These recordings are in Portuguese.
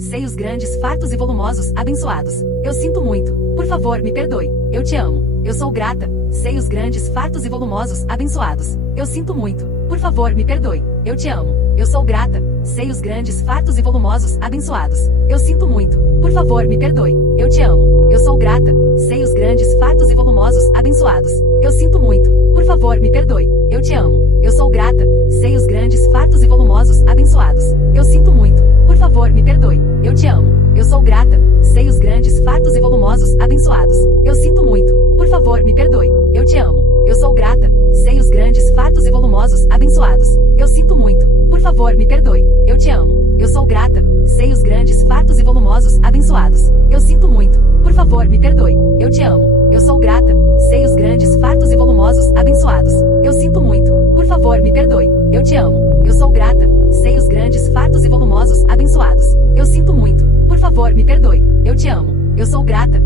seios grandes, fartos e volumosos, abençoados. Eu sinto muito. Por favor, me perdoe. Eu te amo. Eu sou grata. Seios grandes, fartos e volumosos, abençoados. Eu sinto muito. Por favor, me perdoe. Eu te amo. Eu sou grata. Seios grandes, fartos e volumosos, abençoados. Eu sinto muito. Por favor, me perdoe. Eu te amo. Eu sou grata. Seios grandes, fartos e volumosos, abençoados. Eu sinto muito. Por favor, me perdoe. Eu te amo. Eu sou grata. Seios grandes, fartos e volumosos, abençoados. Eu sinto muito. Por favor, me perdoe. Eu te amo. Eu sou grata. Seios grandes, fartos e volumosos, abençoados. Eu sinto muito. Por favor, me perdoe. Eu te amo. Eu sou grata. Seios grandes, fartos e volumosos, abençoados. Eu sinto muito. Por favor, me perdoe. Eu te amo. Eu sou grata. Seios grandes, fartos e volumosos, abençoados. Eu sinto muito. Por favor, me perdoe. Eu te amo. Eu sou grata. Seios grandes, fartos e volumosos, abençoados. Eu sinto muito. Por favor, me perdoe. Eu te amo. Eu sou grata. Seios grandes, fartos e volumosos, abençoados. Eu sinto muito. Por favor, me perdoe. Eu te amo. Eu sou grata.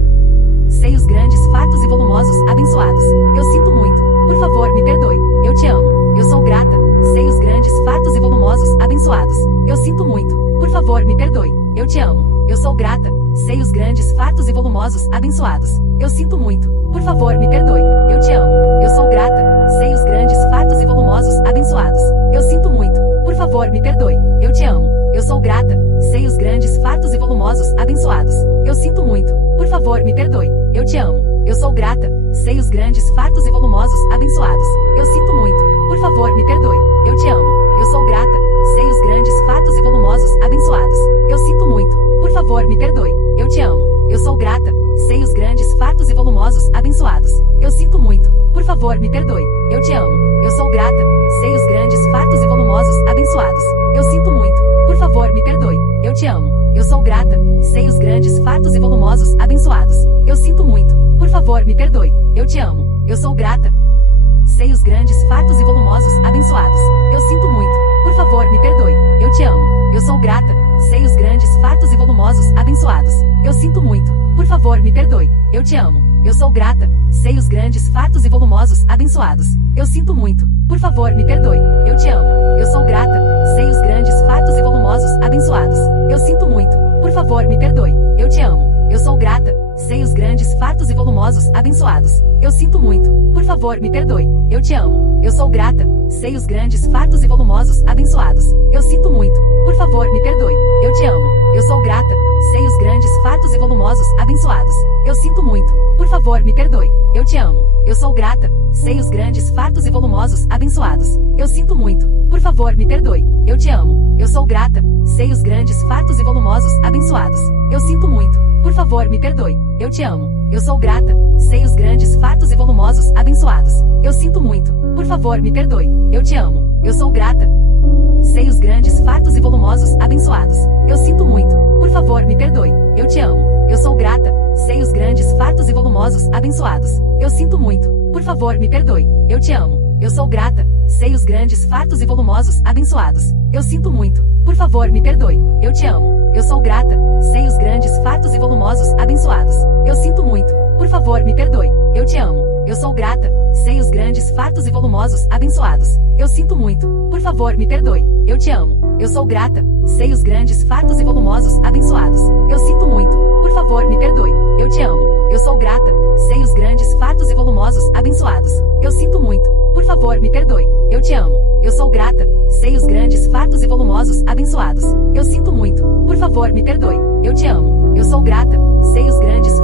Seios grandes, fartos e volumosos, abençoados. Eu sinto muito. Por favor, me perdoe. Eu te amo. Eu sou grata. Seios grandes, fartos e volumosos, abençoados. Eu sinto muito. Por favor, me perdoe. Eu te amo. Eu sou grata. Seios grandes, fartos e volumosos, abençoados. Eu sinto muito. Por favor, me perdoe. Eu te amo. Eu sou grata. Seios grandes, fartos e volumosos, abençoados. Eu sinto muito. Por favor, me perdoe. Eu te amo. Eu sou grata. Seios grandes, fartos e volumosos, abençoados. Eu sinto muito. Por favor, me perdoe. Eu te amo. Eu sou grata. Seios grandes, fartos e volumosos, abençoados. Eu sinto muito. Por favor, me perdoe. Eu te amo. Eu sou grata. Seios grandes, fartos e volumosos, abençoados. Eu sinto muito. Por favor, me perdoe. Eu te amo. Eu sou grata. Seios grandes, fartos e volumosos, abençoados. Eu sinto muito. Por favor, me perdoe. Eu te amo. Eu sou grata. Seios grandes, fartos e volumosos, abençoados. Eu sinto muito. Por favor, me perdoe. Eu te amo. Eu sou grata. Seios grandes, fartos e volumosos, abençoados. Eu sinto muito. Por favor, me perdoe. Eu te amo. Eu sou grata. Seios grandes, fartos e volumosos, abençoados. Eu sinto muito. Por favor, me perdoe. Eu te amo. Eu sou grata. Seios grandes, fartos e volumosos, abençoados. Eu sinto muito. Por favor, me perdoe. Eu te amo. Eu sou grata. Seios grandes, fartos e volumosos, abençoados. Eu sinto muito. Por favor, me perdoe. Eu te amo. Eu sou grata. Seios grandes, fartos e volumosos, abençoados. Eu sinto muito. Por favor, me perdoe. Eu te amo. Eu sou grata. Seios grandes, fartos e volumosos, abençoados. Eu sinto muito. Por favor, me perdoe. Eu te amo. Eu sou grata. Seios grandes, fartos e volumosos, abençoados. Eu sinto muito. Por favor, me perdoe. Eu te amo. Eu sou grata. Seios grandes, fartos e volumosos, abençoados. Eu sinto muito. Por favor, me perdoe. Eu te amo. Eu sou grata. Seios grandes, fartos e volumosos, abençoados. Eu sinto muito. Por favor, me perdoe. Eu te amo. Eu sou grata. Seios grandes, fartos e volumosos, abençoados. Eu sinto muito. Por favor, me perdoe. Eu te amo. Eu sou grata. Seios grandes, fartos e volumosos, abençoados. Eu sinto muito. Por favor, me perdoe. Eu te amo. Eu sou grata. Seios grandes, fartos e volumosos, abençoados. Eu sinto muito. Por favor, me perdoe. Eu te amo. Eu sou grata. Seios grandes, fartos e volumosos, abençoados. Eu sinto muito. Por favor, me perdoe. Eu te amo. Eu sou grata. Seios grandes, fartos e volumosos, abençoados. Eu sinto muito. Por favor, me perdoe. Eu te amo. Eu sou grata. Seios grandes, fartos e volumosos, abençoados. Eu sinto muito. Por favor, me perdoe. Eu te amo. Eu sou grata. Seios grandes, fartos e volumosos, abençoados. Eu sinto muito. Por favor, me perdoe. Eu te amo. Eu sou grata. Seios grandes, fartos e volumosos, abençoados. Eu sinto muito. Por favor, me perdoe. Eu te amo. Eu sou grata. Seios grandes, fartos e volumosos, abençoados. Eu sinto muito. Por favor, me perdoe. Eu te amo. Eu sou grata. Seios grandes, fartos e volumosos, abençoados. Eu sinto muito. Por favor, me perdoe. Eu te amo. Eu sou grata. Seios grandes, fartos e volumosos, abençoados. Eu sinto muito. Por favor, me perdoe. Eu te amo. Eu sou grata. Seios grandes,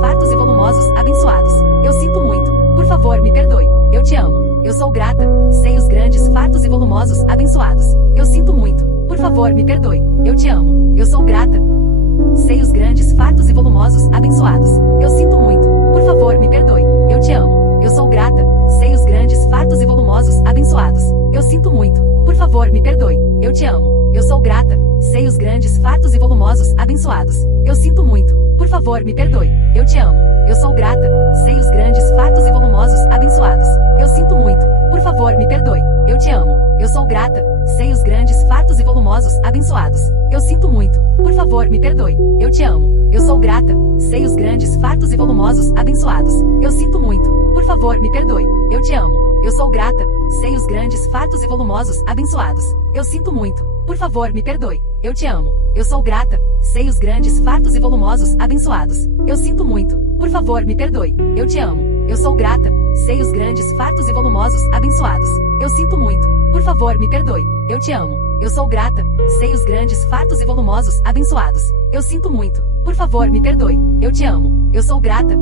fartos e volumosos, abençoados. Eu sinto muito. Por favor, me perdoe. Eu te amo. Eu sou grata. Seios grandes, fartos e volumosos, abençoados. Eu sinto muito. Por favor, me perdoe. Eu te amo. Eu sou grata. Seios grandes, fartos e volumosos, abençoados. Eu sinto muito. Por favor, me perdoe. Eu te amo. Eu sou grata. Seios grandes, fartos e volumosos, abençoados. Eu sinto muito. Por favor, me perdoe. Eu te amo. Eu sou grata. Seios grandes, fartos e volumosos, abençoados. Eu sinto muito. Por favor, me perdoe. Eu te amo. Eu sou grata. Seios grandes, fartos e volumosos, abençoados. Eu sinto muito. Por favor, me perdoe. Eu te amo. Eu sou grata. Seios grandes, fartos e volumosos, abençoados. Eu sinto muito. Por favor, me perdoe. Eu te amo. Eu sou grata. Seios grandes, fartos e volumosos, abençoados. Eu sinto muito. Por favor, me perdoe. Eu te amo. Eu sou grata. Seios grandes, fartos e volumosos, abençoados. Eu sinto muito. Por favor, me perdoe. Eu te amo. Eu sou grata. Seios grandes, fartos e volumosos, abençoados. Eu sinto muito. Por favor, me perdoe. Eu te amo. Eu sou grata. Seios grandes, fartos e volumosos, abençoados. Eu sinto muito. Por favor, me perdoe. Eu te amo. Eu sou grata.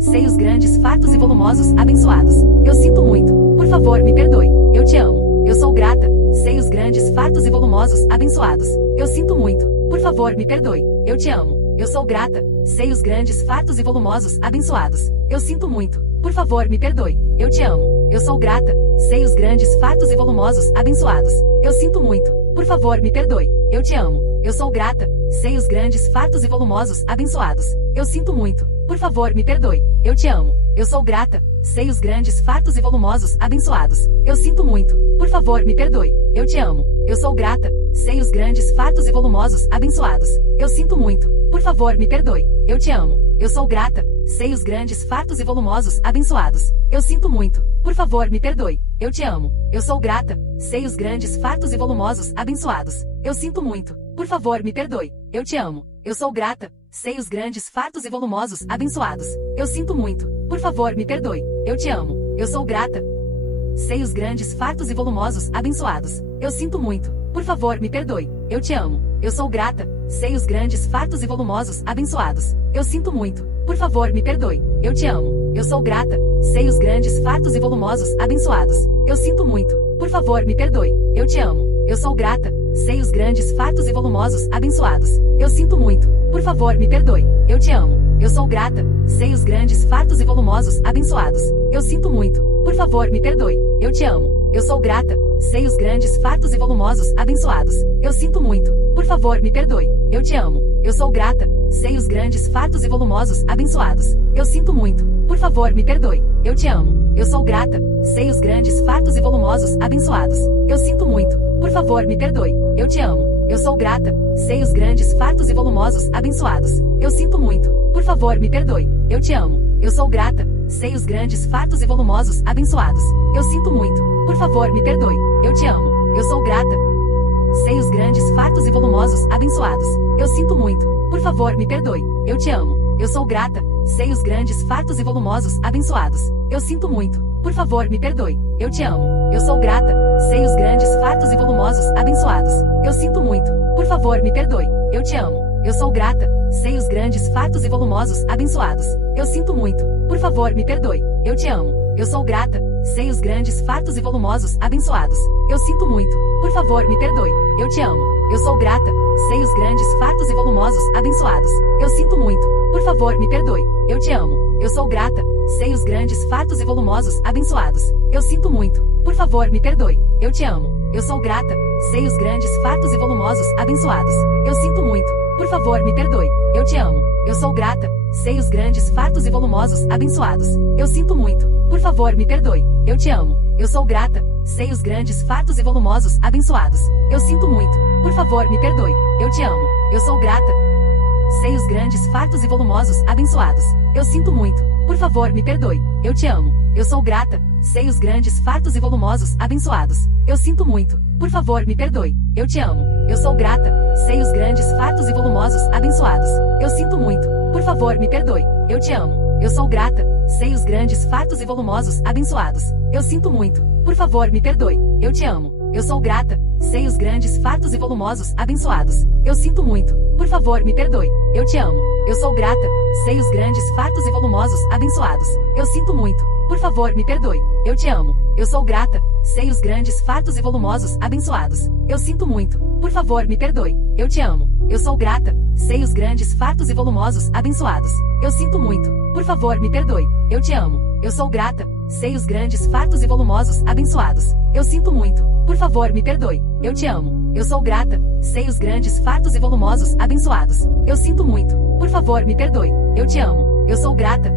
Seios grandes, fartos e volumosos, abençoados. Eu sinto muito. Por favor, me perdoe. Eu te amo. Eu sou grata. Seios grandes, fartos e volumosos, abençoados. Eu sinto muito. Por favor, me perdoe. Eu te amo. Eu sou grata. Seios grandes, fartos e volumosos, abençoados. Eu sinto muito. Por favor, me perdoe. Eu te amo. Eu sou grata. Seios grandes, fartos e volumosos, abençoados. Eu sinto muito. Por favor, me perdoe. Eu te amo. Eu sou grata. Seios grandes, fartos e volumosos, abençoados. Eu sinto muito. Por favor, me perdoe. Eu te amo. Eu sou grata. Seios grandes, fartos e volumosos, abençoados. Eu sinto muito. Por favor, me perdoe. Eu te amo. Eu sou grata. Seios grandes, fartos e volumosos, abençoados. Eu sinto muito. Por favor, me perdoe. Eu te amo. Eu sou grata. Seios grandes, fartos e volumosos, abençoados. Eu sinto muito. Por favor, me perdoe. Eu te amo. Eu sou grata. Seios grandes, fartos e volumosos, abençoados. Eu sinto muito. Por favor, me perdoe. Eu te amo. Eu sou grata. Seios grandes, fartos e volumosos, abençoados. Eu sinto muito. Por favor, me perdoe. Eu te amo. Eu sou grata. Seios grandes, fartos e volumosos, abençoados. Eu sinto muito. Por favor, me perdoe. Eu te amo. Eu sou grata. Seios grandes, fartos e volumosos, abençoados. Eu sinto muito. Por favor, me perdoe. Eu te amo. Eu sou grata. Seios grandes, fartos e volumosos, abençoados. Eu sinto muito. Por favor, me perdoe. Eu te amo. Eu sou grata. Seios grandes, fartos e volumosos, abençoados. Eu sinto muito. Por favor, me perdoe. Eu te amo. Eu sou grata. Seios grandes, fartos e volumosos, abençoados. Eu sinto muito. Por favor, me perdoe. Eu te amo. Eu sou grata. Seios grandes, fartos e volumosos, abençoados. Eu sinto muito. Por favor, me perdoe. Eu te amo. Eu sou grata. Seios grandes, fartos e volumosos, abençoados. Eu sinto muito. Por favor, me perdoe. Eu te amo. Eu sou grata. Seios grandes, fartos e volumosos, abençoados. Eu sinto muito. Por favor, me perdoe. Eu te amo. Eu sou grata. Seios grandes, fartos e volumosos, abençoados. Eu sinto muito. Por favor, me perdoe. Eu te amo. Eu sou grata. Seios grandes, fartos e volumosos, abençoados. Eu sinto muito. Por favor, me perdoe. Eu te amo. Eu sou grata. Seios grandes, fartos e volumosos, abençoados. Eu sinto muito. Por favor, me perdoe. Eu te amo. Eu sou grata. Seios grandes, fartos e volumosos, abençoados. Eu sinto muito. Por favor, me perdoe. Eu te amo. Eu sou grata. Seios grandes, fartos e volumosos, abençoados. Eu sinto muito. Por favor, me perdoe. Eu te amo. Eu sou grata. Seios grandes, fartos e volumosos, abençoados. Eu sinto muito. Por favor, me perdoe. Eu te amo. Eu sou grata. Seios grandes, fartos e volumosos, abençoados. Eu sinto muito. Por favor, me perdoe. Eu te amo. Eu sou grata. Seios grandes, fartos e volumosos, abençoados. Eu sinto muito. Por favor, me perdoe. Eu te amo. Eu sou grata. Seios grandes, fartos e volumosos, abençoados. Eu sinto muito. Por favor, me perdoe. Eu te amo. Eu sou grata. Seios grandes, fartos e volumosos, abençoados. Eu sinto muito. Por favor, me perdoe. Eu te amo. Eu sou grata. Seios grandes, fartos e volumosos, abençoados. Eu sinto muito. Por favor, me perdoe. Eu te amo. Eu sou grata. Seios grandes, fartos e volumosos, abençoados. Eu sinto muito. Por favor, me perdoe. Eu te amo. Eu sou grata. Seios grandes, fartos e volumosos, abençoados. Eu sinto muito. Por favor, me perdoe. Eu te amo. Eu sou grata. Seios grandes, fartos e volumosos, abençoados. Eu sinto muito. Por favor, me perdoe. Eu te amo. Eu sou grata. Seios grandes, fartos e volumosos, abençoados. Eu sinto muito. Por favor, me perdoe. Eu te amo. Eu sou grata. Seios grandes, fartos e volumosos, abençoados. Eu sinto muito. Por favor, me perdoe. Eu te amo. Eu sou grata. Seios grandes, fartos e volumosos, abençoados. Eu sinto muito. Por favor, me perdoe. Eu te amo. Eu sou grata. Seios grandes, fartos e volumosos, abençoados. Eu sinto muito. Por favor, me perdoe. Eu te amo. Eu sou grata. Seios grandes, fartos e volumosos, abençoados. Eu sinto muito. Por favor, me perdoe. Eu te amo. Eu sou grata. Seios grandes, fartos e volumosos, abençoados. Eu sinto muito. Por favor, me perdoe. Eu te amo. Eu sou grata. Seios grandes, fartos e volumosos, abençoados. Eu sinto muito. Por favor, me perdoe. Eu te amo. Eu sou grata. Seios grandes, fartos e volumosos, abençoados. Eu sinto muito. Por favor, me perdoe. Eu te amo. Eu sou grata.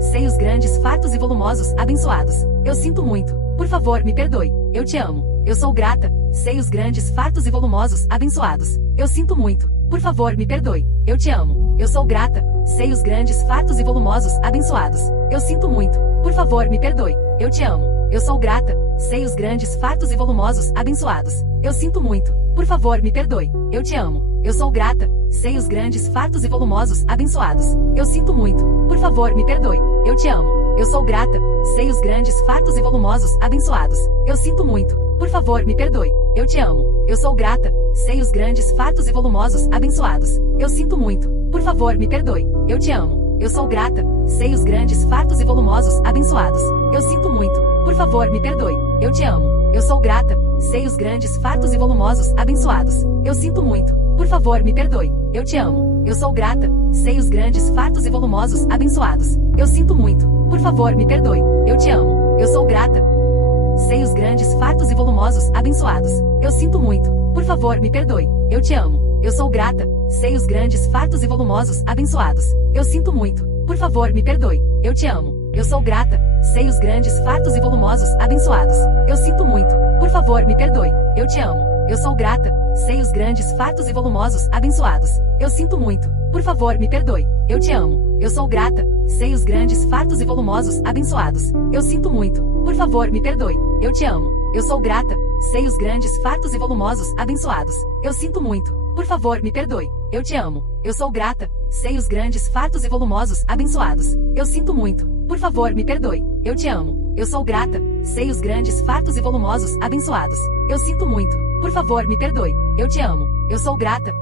Seios grandes, fartos e volumosos, abençoados. Eu sinto muito. Por favor, me perdoe. Eu te amo. Eu sou grata. Seios grandes, fartos e volumosos, abençoados. Eu sinto muito. Por favor, me perdoe. Eu te amo. Eu sou grata. Seios grandes, fartos e volumosos, abençoados. Eu sinto muito. Por favor, me perdoe. Eu te amo. Eu sou grata. seios grandes, fartos e volumosos, abençoados. Eu sinto muito. Por favor, me perdoe. Eu te amo. Eu sou grata. Seios grandes, fartos e volumosos, abençoados. Eu sinto muito. Por favor, me perdoe. Eu te amo. Eu sou grata. Seios grandes, fartos e volumosos, abençoados. Eu sinto muito. Por favor, me perdoe. Eu te amo. Eu sou grata. Seios grandes, fartos e volumosos, abençoados. Eu sinto muito. Por favor, me perdoe. Eu te amo. Eu sou grata. Seios grandes, fartos e volumosos, abençoados. Eu sinto muito. Por favor, me perdoe. Eu te amo. Eu sou grata. Seios grandes, fartos e volumosos, abençoados. Eu sinto muito. Por favor, me perdoe. Eu te amo. Eu sou grata. Seios grandes, fartos e volumosos, abençoados. Eu sinto muito. Por favor, me perdoe. Eu te amo. Eu sou grata. Seios grandes, fartos e volumosos, abençoados. Eu sinto muito. Por favor, me perdoe. Eu te amo. Eu sou grata. Seios grandes, fartos e volumosos, abençoados. Eu sinto muito. Por favor, me perdoe. Eu te amo. Eu sou grata. Seios grandes, fartos e volumosos, abençoados. Eu sinto muito. Por favor, me perdoe. Eu te amo. Eu sou grata. Seios grandes, fartos e volumosos, abençoados. Eu sinto muito. Por favor, me perdoe. Eu te amo. Eu sou grata. Seios grandes, fartos e volumosos, abençoados. Eu sinto muito. Por favor, me perdoe. Eu te amo. Eu sou grata. Seios grandes, fartos e volumosos, abençoados. Eu sinto muito. Por favor, me perdoe. Eu te amo. Eu sou grata. Seios grandes, fartos e volumosos, abençoados. Eu sinto muito. Por favor, me perdoe. Eu te amo. Eu sou grata. Seios grandes, fartos e volumosos, abençoados. Eu sinto muito. Por favor, me perdoe. Eu te amo. Eu sou grata.